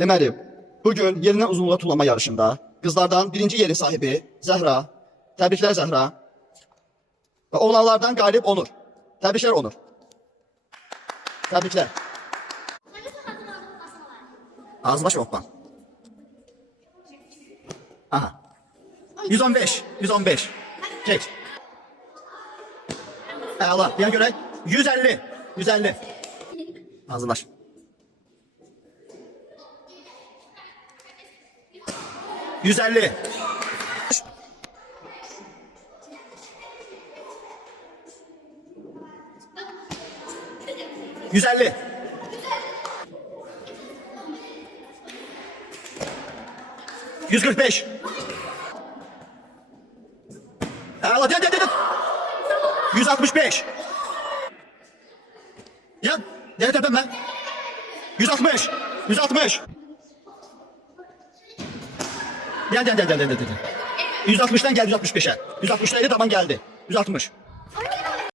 Deməli, bugün yerindən uzunluğa tullanma yarışında qızlardan birinci yerin sahibi Zəhra. Təbriklər Zəhra. Və oğlanlardan qalib Onur. Təbriklər Onur. Təbriklər. Ağzıbaş Hoppan. Aha. 115. 115. Çek. Əla. Deyən görək. 150. 150. Ağzıbaş. 150. 150. 145. Allah gel. 165. Gel. Gel tepeme. 160. 160. Gel. 160'dan gel 165'e. 160'daydı tamam geldi. 160.